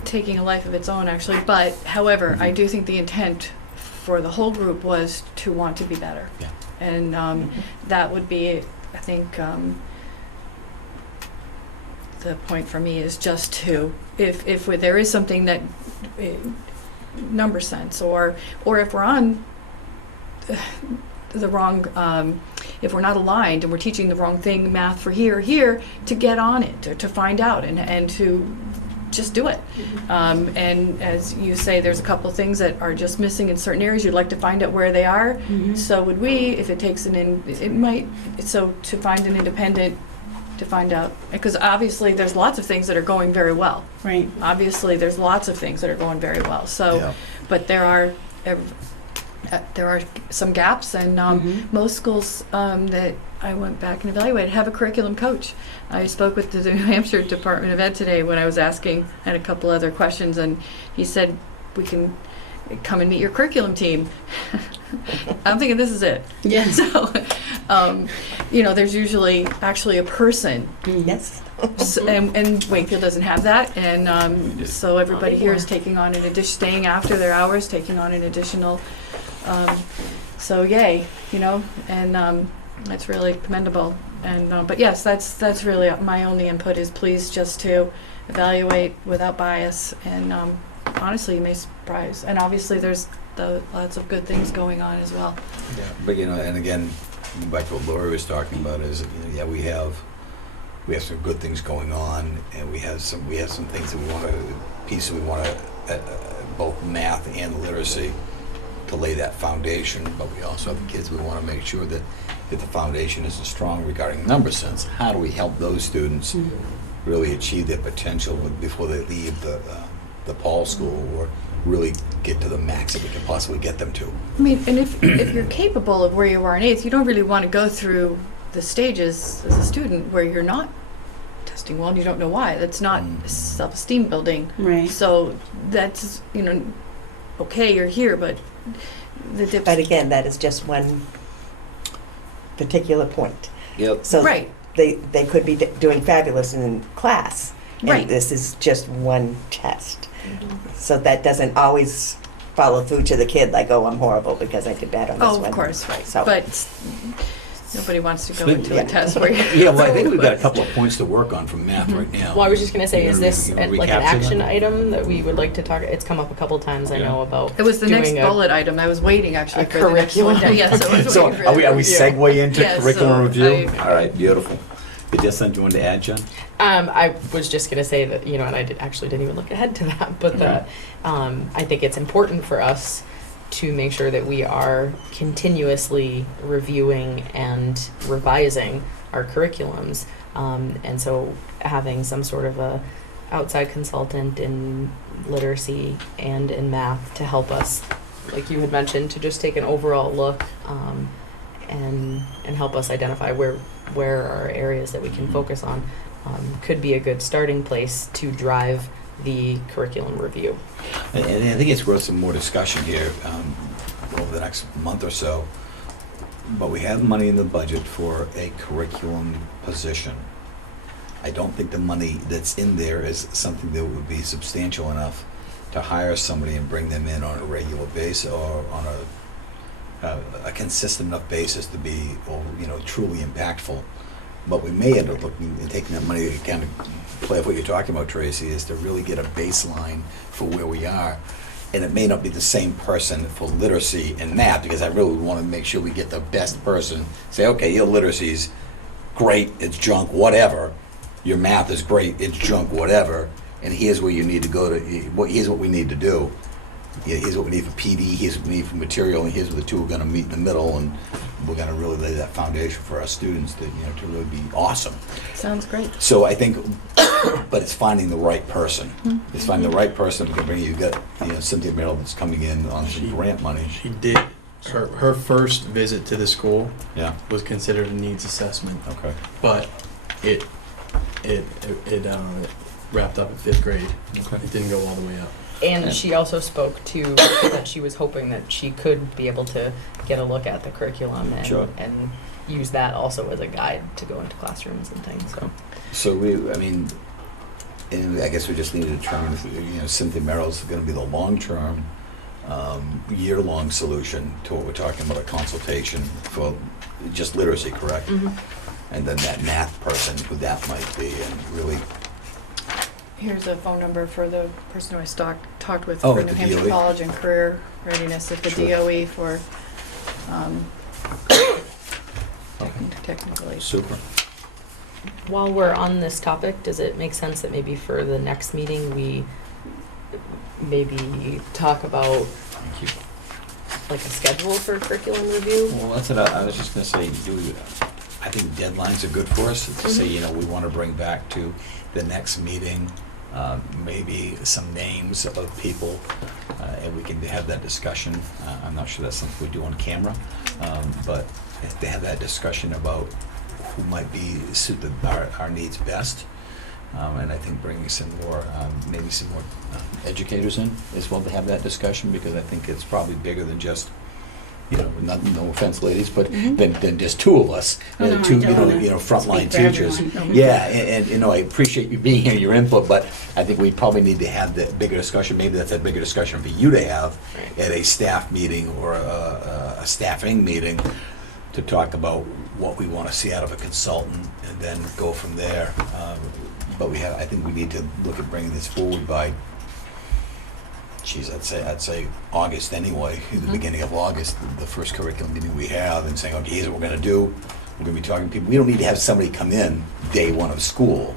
taking a life of its own, actually, but however, I do think the intent for the whole group was to want to be better. Yeah. And that would be, I think, the point for me is just to, if there is something that number sense, or if we're on the wrong, if we're not aligned and we're teaching the wrong thing, math for here, to get on it, to find out and to just do it. And as you say, there's a couple things that are just missing in certain areas. You'd like to find out where they are. So would we, if it takes so to find an independent to find out, because obviously there's lots of things that are going very well. Right. Obviously there's lots of things that are going very well. So, Yeah. but there are some gaps, and most schools that I went back and evaluated have a curriculum coach. I spoke with the New Hampshire Department of Ed today when I was asking, I had a couple other questions, and he said, we can come and meet your curriculum team. I'm thinking this is it. Yeah. So, there's usually actually a person. Yes. And Wakefield doesn't have that, and so everybody here is taking on staying after their hours, taking on an additional, so yay, and that's really commendable. And but yes, that's really my only input is please just to evaluate without bias, and honestly, you may surprise. And obviously, there's lots of good things going on as well. Yeah, but and again, back to what Laura was talking about is, we have some good things going on, and we have some things that we want to both math and literacy to lay that foundation. But we also have the kids. We want to make sure that if the foundation isn't strong regarding number sense, how do we help those students really achieve their potential before they leave the Paul school, or really get to the max that we can possibly get them to? I mean, and if you're capable of where you are in eighth, you don't really want to go through the stages as a student where you're not testing well and you don't know why. That's not self-esteem building. Right. So that's, okay, you're here, but the dips. But again, that is just one particular point. Yep. So Right. they could be doing fabulous in class, and Right. this is just one test. So that doesn't always follow through to the kid, like, oh, I'm horrible because I did bad on this one. Oh, of course, right. So- But nobody wants to go So- into Yeah. a test where Yeah, well, I think we've got a couple of points to work on from math right now. Well, I was just gonna say, You is wanna this like an recapture that? action item that we would like to talk? It's come up a couple times, I Yeah. know, about. It was the next doing a- bullet item. I was waiting actually a for the next one. curriculum. Yes, I was So waiting for are we the- segue into Yeah, curriculum so review? I- All right, beautiful. Did you have something you wanted to add, Jen? I was just gonna say that, and I didn't even look ahead to that, but I think it's important for us to make sure that we are continuously reviewing and revising our curriculums. And so having some sort of a outside consultant in literacy and in math to help us, like you had mentioned, to just take an overall look and help us identify where are areas that we can focus on, could be a good starting place to drive the curriculum review. And I think it's worth some more discussion here over the next month or so. But we have money in the budget for a curriculum position. I don't think the money that's in there is something that would be substantial enough to hire somebody and bring them in on a regular basis or on a consistent enough basis to be, truly impactful. But we may end up looking and taking that money to kind of play off what you're talking about, Tracy, is to really get a baseline for where we are. And it may not be the same person for literacy and math, because I really want to make sure we get the best person. Say, okay, your literacy's great, it's junk, whatever. Your math is great, it's junk, whatever. And here's where you need to go to, here's what we need to do. yeah, here's what we need for PD, here's what we need for material, and here's where the two are gonna meet in the middle, and we're gonna really lay that foundation for our students that, to really be awesome. Sounds great. So I think, but it's finding the right person. It's finding the right person. We can bring you've got, Cynthia Merrill that's coming in on some grant money. She did. Her first visit to the school Yeah, was considered a needs assessment, okay. but it wrapped up in 5th grade. Okay. It didn't go all the way up. And she also spoke to that she was hoping that she could be able to get a look at the curriculum and, Sure. and use that also as a guide to go into classrooms and things. So And I guess we just need to determine if, Cynthia Merrill's going to be the long-term, year-long solution to what we're talking about, a consultation for just literacy, correct? And then that math person, who that might be, and really, Here's a phone number for the person who I talked with Oh, for at New the Hampshire DOE? College and Career Readiness at the Sure. DOE for technical aid. super. while we're on this topic, does it make sense that maybe for the next meeting we maybe talk about Thank you. like a schedule for curriculum review? Well, that's what I was just going to say. I think deadlines are good for us to say, we want to bring back to the next meeting, maybe some names of people, and we can have that discussion. I'm not sure that's something we do on camera, but to have that discussion about who might be suit our needs best. And I think bringing some more, maybe some more educators in as well to have that discussion, because I think it's probably bigger than just, no offense, ladies, but than just two of us, Oh, no, two, I don't wanna frontline speak for teachers. everyone. Yeah, and I appreciate you being here, your input, but I think we probably need to have that bigger discussion. Maybe that's a bigger discussion for you to have at a staff meeting or a staffing meeting to talk about what we want to see out of a consultant and then go from there. But I think we need to look at bringing this forward by, I'd say August anyway, the beginning of August, the first curriculum meeting we have, and saying, okay, here's what we're going to do. We're going to be talking to people. We don't need to have somebody come in day one of school,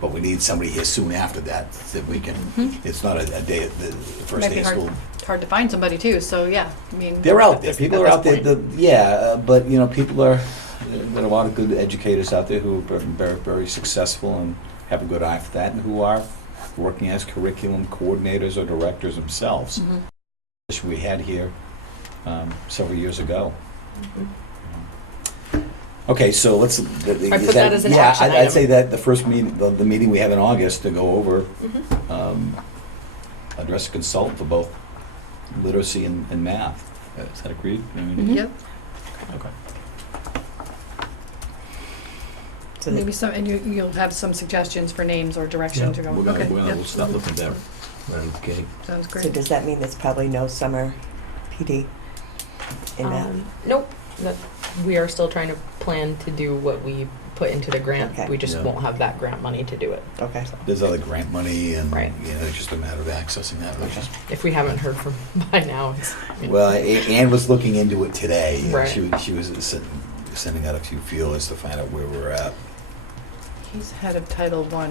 but we need somebody here soon after that we can, it's not a day, the first Might day be of hard. school. It's hard to find somebody too, so yeah, I mean. They're out there. at People this are out there. point. But people are. There are a lot of good educators out there who are very, very successful and have a good eye for that, and who are working as curriculum coordinators or directors themselves, which we had here several years ago. Okay, so let's. I put that as an action I'd item. say that the first meeting, the meeting we have in August to go over, address a consultant for both literacy and math. Is that agreed? Yep. Okay. So Maybe some, and you'll have some suggestions for names or direction to go. Okay, yeah. We'll start looking there. Okay. Sounds So great. does that mean there's probably no summer PD in that? Nope. We are still trying to plan to do what we put into the grant. Okay. We just Yeah. won't have that grant money to do it. Okay. There's other grant money, and Right. it's just a matter of accessing that. Which is, If we haven't heard from by now, it's, well, Ann was looking into it today. And Right. She was sending out a few feelers to find out where we're at. He's head of Title I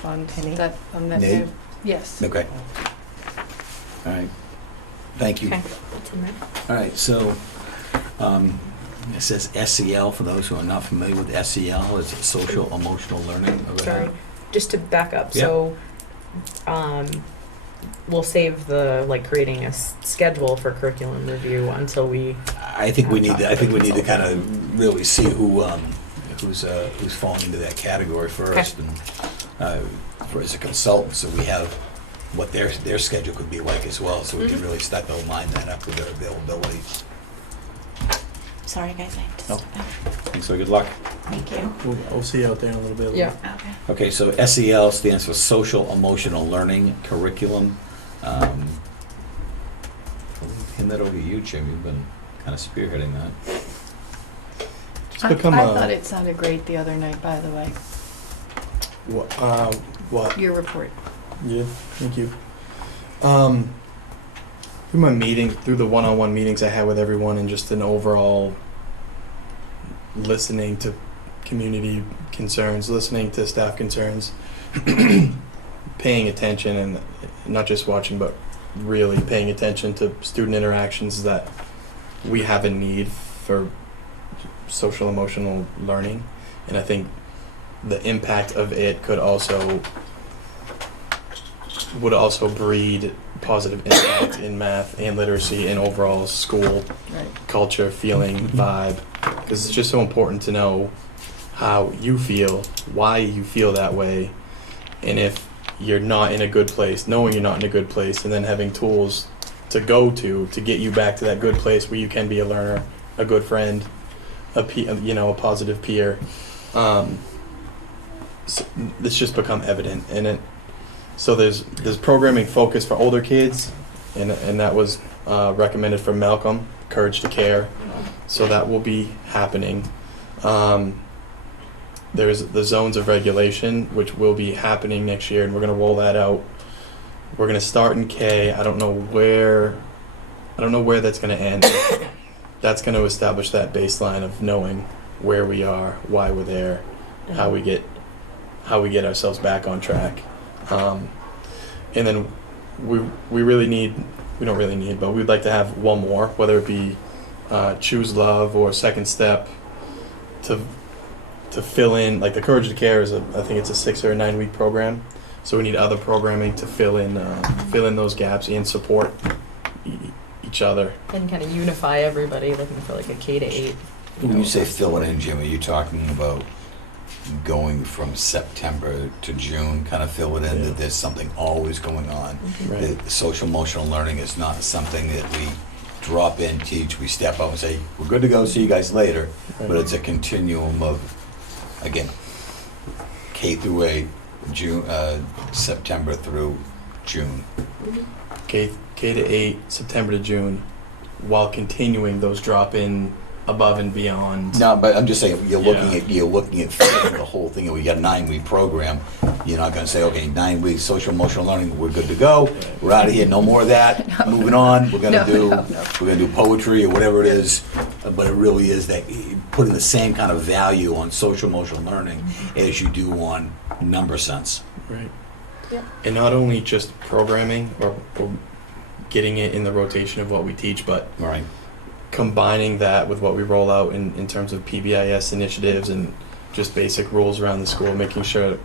fund. Penny? That Nate? new. Yes. Okay. All right. Thank you. okay. That's in there. All right. So it says SEL. For those who are not familiar with SEL, it's social emotional learning. Sorry. Just to back up, Yeah. so we'll save the creating a schedule for curriculum review until we. I think we need to. I think we need to kind of really see who's falling into that category first, and for as a consultant, so we have what their schedule could be like as well, so we can really start to line that up with their availability. Sorry, guys, I have to No. step out. Thanks. So good luck. Thank you. We'll see you out there in a little bit. Yeah. Okay. Okay, so SEL stands for Social Emotional Learning Curriculum. I'll hand that over to you, Jim. You've been kind of spearheading that. I become thought it sounded great the other night, by the way, What? your report. Yeah, thank you. Through the one-on-one meetings I had with everyone, and just an overall listening to community concerns, listening to staff concerns, paying attention, and not just watching, but really paying attention to student interactions that we have a need for social emotional learning, and I think the impact of it would also breed positive impact in math and literacy and overall school Right. culture, feeling, vibe, because it's just so important to know how you feel, why you feel that way, and if you're not in a good place, knowing you're not in a good place, and then having tools to go to get you back to that good place where you can be a learner, a good friend, a positive peer. So it's just become evident, and so there's programming focus for older kids, and that was recommended from Malcolm, Courage to Care. So that will be happening. There's the zones of regulation, which will be happening next year, and we're going to roll that out. We're going to start in K. I don't know where that's going to end. That's going to establish that baseline of knowing where we are, why we're there, how we get ourselves back on track. And then we don't really need, but we'd like to have one more, whether it be Choose Love or Second Step, to fill in, like the Courage to Care is I think it's a 6 or a 9 week program, so we need other programming to fill in those gaps and support each other. And kind of unify everybody, looking for like a K to 8. When you say fill it in, Jim, are you talking about going from September to June, kind of fill it in, that there's something always going on? Right. The social emotional learning is not something that we drop in, teach, we step up and say, we're good to go, see you guys later. Right. But it's a continuum of, again, K through 8, June, September through June. K to 8, September to June, while continuing those drop-in above and beyond. No, but I'm just saying, you're looking at fitting the whole thing. We got a 9-week program. You're not going to say, okay, 9 weeks social emotional learning, we're good to go. We're out of here. No more of that. Moving on. We're going to we're going to do poetry or whatever it is. But it really is that putting the same kind of value on social emotional learning as you do on number sense. Right. Yeah. And not only just programming or getting it in the rotation of what we teach, but All right. combining that with what we roll out in terms of PBIS initiatives and just basic rules around the school, making sure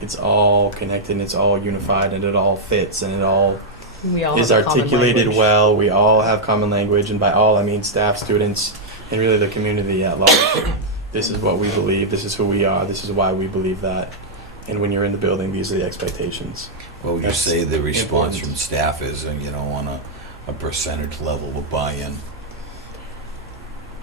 it's all connected and it's all unified and it all fits and it all We all is have a common articulated language. well. We all have common language, and by all I mean staff, students, and really the community at large. This is what we believe. This is who we are. This is why we believe that. And when you're in the building, these are the expectations. Well, you That's say the response important. from staff is, on a percentage level of buy-in.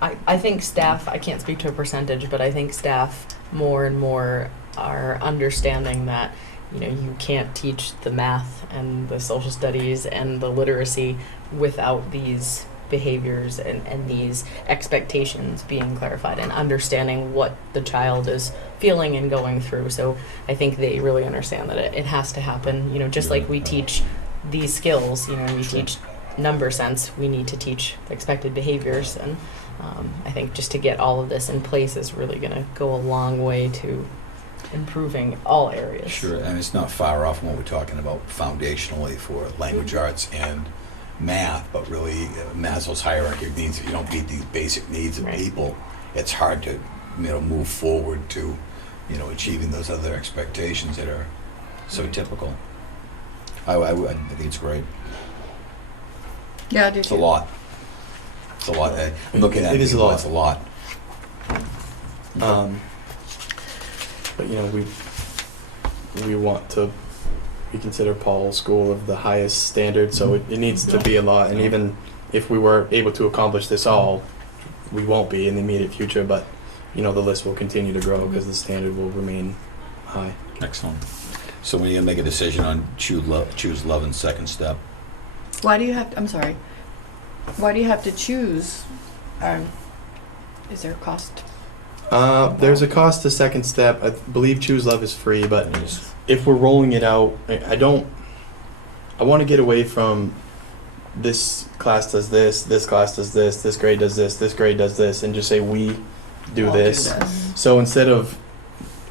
I think staff, I can't speak to a percentage, but I think staff more and more are understanding that, you can't teach the math and the social studies and the literacy without these behaviors and these expectations being clarified and understanding what the child is feeling and going through. So I think they really understand that it has to happen, just like we teach these skills, we teach number sense, we need to teach the expected behaviors. And I think just to get all of this in place is really going to go a long way to improving all areas. Sure, and it's not far off from what we're talking about foundationally for language arts and math, but really Maslow's hierarchy of needs. If you don't meet these basic needs of Right. people, it's hard to move forward to achieving those other expectations that are so typical. I think it's great. Yeah, I do It's a too. lot. It's a lot. I'm looking at It it. is a lot. It's a lot. But we consider Paul's school of the highest standard, so it needs to be a lot. And even if we were able to accomplish this all, we won't be in the immediate future. But the list will continue to grow because the standard will remain high. Excellent. So when you make a decision on choose love and Second Step, Why do you have to, I'm sorry, why do you have to choose? Is there a cost? There's a cost to Second Step. I believe Choose Love is free, but if we're rolling it out, I want to get away from this class does this class does this grade does this grade does this, and just say we do All this. So instead of,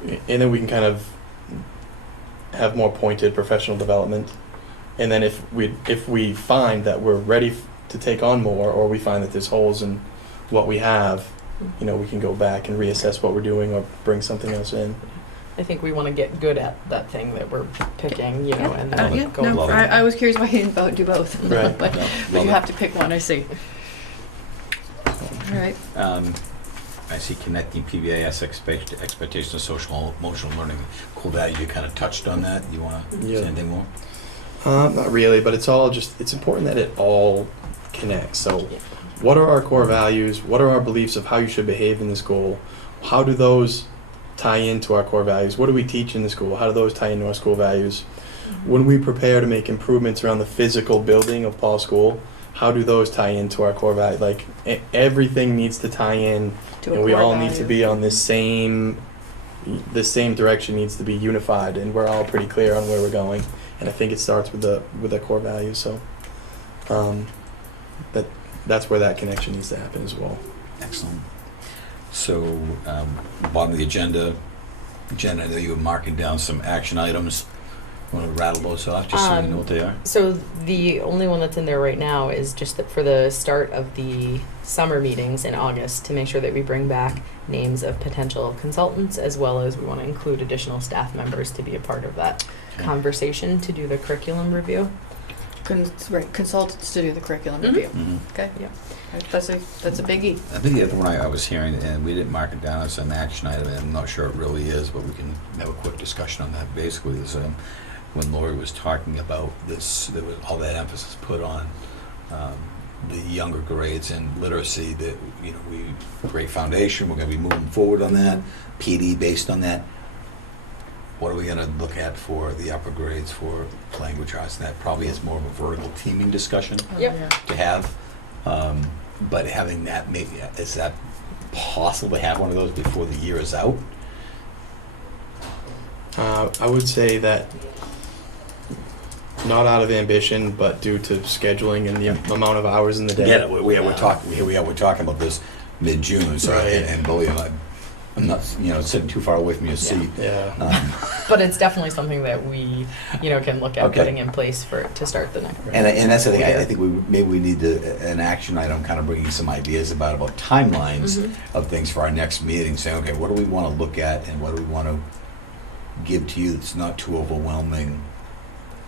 and then we can kind of have more pointed professional development And then if we find that we're ready to take on more, or we find that there's holes in what we have, you know, we can go back and reassess what we're doing or bring something else in. I think we want to get good at that thing that we're picking, you know, and then Yeah, go. no, Love it. I was curious why you didn't do both. Right. But you have to pick one, I see. All right. I see connecting PBIS expectations of social emotional learning. Core value, you kind of touched on that. You want to Yeah. say anything more? Not really, but it's important that it all connects. So, Yeah. what are our core values? What are our beliefs of how you should behave in the school? How do those tie into our core values? What do we teach in the school? How do those tie into our school values? When we prepare to make improvements around the physical building of Paul School, how do those tie into our core values? Like, everything needs to tie in, To a and we core all need to value. be on the same direction, needs to be unified, and we're all pretty clear on where we're going. And I think it starts with the core values. So that's where that connection needs to happen as well. Excellent. So, bottom of the agenda, Jen, I know you were marking down some action items. Want to rattle those off just so we know what they are? So the only one that's in there right now is just that for the start of the summer meetings in August, to make sure that we bring back names of potential consultants, as well as we want to include additional staff members to be a part of that Okay. conversation to do the curriculum review. Right, consultants to do the curriculum review. Mhm. Okay. Yeah. Right, that's a biggie. I think the other one I was hearing, and we didn't mark it down as an action item, and I'm not sure it really is, but we can have a quick discussion on that. Basically, is when Lori was talking about this, there was all that emphasis put on the younger grades and literacy. That, you know, great foundation. We're going to be moving forward on that. PD based on that. What are we going to look at for the upper grades for language arts? And that probably is more of a vertical teaming discussion Yep. Yeah. to have. But having that, maybe, is that possible to have one of those before the year is out? I would say that not out of ambition, but due to scheduling and the amount of hours in the day. Yeah, we're talking about this mid-June, so, Right. and believe me, I'm not, sitting too far away from your seat. Yeah. But it's definitely something that we, can look at Okay. putting in place to start the next. And that's the thing, Yeah. I think we need an action item, kind of bringing some ideas about timelines Mhm. of things for our next meeting, saying, okay, what do we want to look at, and what do we want to give to you that's not too overwhelming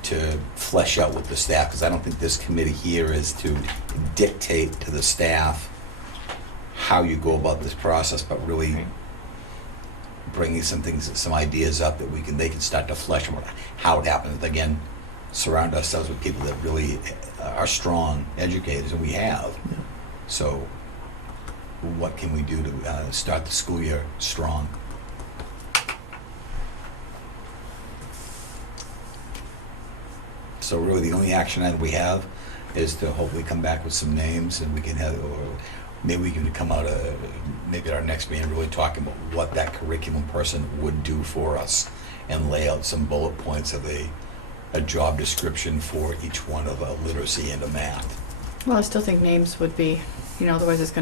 to flesh out with the staff, because I don't think this committee here is to dictate to the staff how you go about this process, but really Right. bringing some ideas up that they can start to flesh out how it happens. Again, surround ourselves with people that really are strong educators, and we have. So what can we do to start the school year strong? So really, the only action item we have is to hopefully come back with some names, and we can have, or maybe we can come out maybe at our next meeting, really talking about what that curriculum person would do for us, and lay out some bullet points of a job description for each one of literacy and math. Well, I still think names would be, otherwise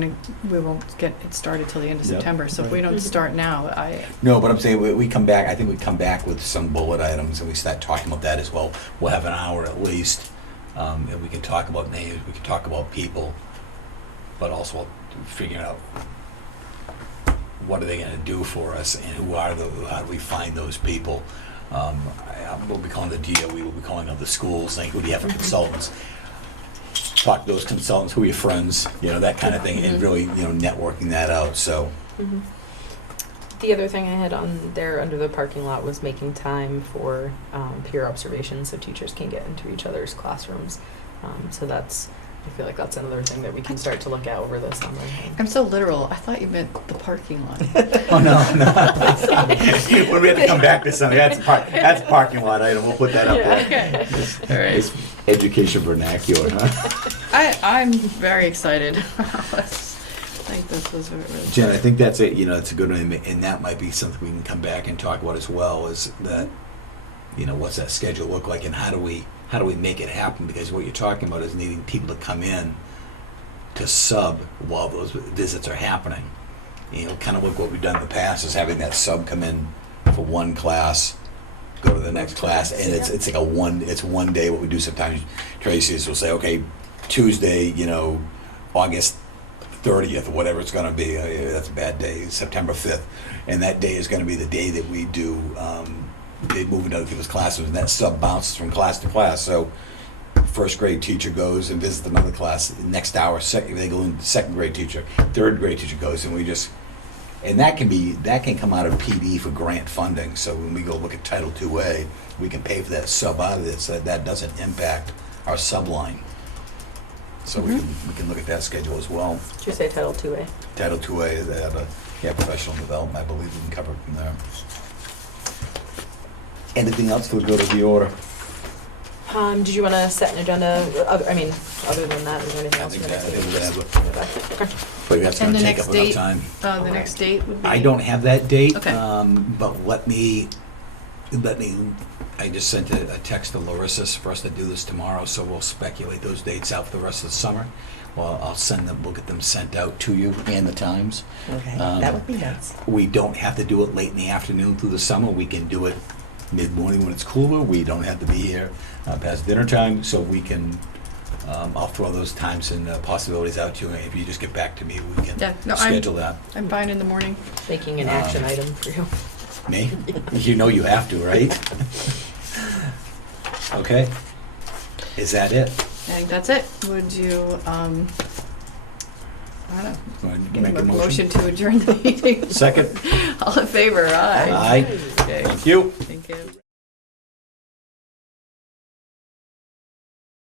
we won't get it started till the end of Yeah. September. So if we Right. don't start now, No, but I'm saying we come back, I think we come back with some bullet items, and we start talking about that as well. We'll have an hour at least, and we can talk about names, we can talk about people, but also figuring out what are they going to do for us, and how do we find those people. We'll be calling the DOE, we'll be calling up the schools, saying, who do you have for consultants? Talk to those consultants, who are your friends, that kind of thing, and really, networking that out, so. Mhm. The other thing I had on there under the parking lot was making time for peer observation, so teachers can get into each other's classrooms. So I feel like that's another thing that we can start to look at over the summer. I'm so literal. I thought you meant the parking lot. Oh, no. When we have to come back to something, that's a parking lot item, we'll put that up there. Okay. All right. It's education vernacular, huh? I'm very excited. I think this was really Jen, I think that's it, it's a good one, and that might be something we can come back and talk about as well, is that, what's that schedule look like, and how do we make it happen? Because what you're talking about is needing people to come in to sub while those visits are happening. Kind of like what we've done in the past, is having that sub come in for one class go to the next class, and it's like it's one day. What we do sometimes, Tracy, is we'll say, okay, Tuesday, August 30th, or whatever it's going to be. That's a bad day. September 5th, and that day is going to be the day that we do. They move into other people's classrooms, and that sub bounces from class to class. So, first grade teacher goes and visits another class. Next hour, they go in. Second grade teacher, third grade teacher goes, and we just. And that can come out of PD for grant funding. So when we go look at Title IIA, we can pay for that sub out of it, so that doesn't impact our sub line. So we can look at that schedule as well. Did you say Title IIA? Title IIA, they have professional development. I believe we can cover it from there. Anything else that would go to the order? Did you want to set an agenda? Other than that, is there anything else? Okay. But that's And going the to take next up enough date? time. The next date would be? I don't have that date, Okay. but let me. I just sent a text to Larissa for us to do this tomorrow, so we'll speculate those dates out for the rest of the summer. Well, I'll send them. We'll get them sent out to you and the times. Okay, that would be nice. We don't have to do it late in the afternoon through the summer. We can do it mid-morning when it's cooler. We don't have to be here past dinner time, so we can. I'll throw those times and possibilities out to you. If you just get back to me, we can schedule that. I'm fine in the morning. Making an action item for you. Me? You know you have to, right? Okay. Is that it? I think that's it. Would you, I don't know, Want to give make a a motion? motion to adjourn the meeting? Second. All in favor, aye. Aye. Okay, Thank you. thank you.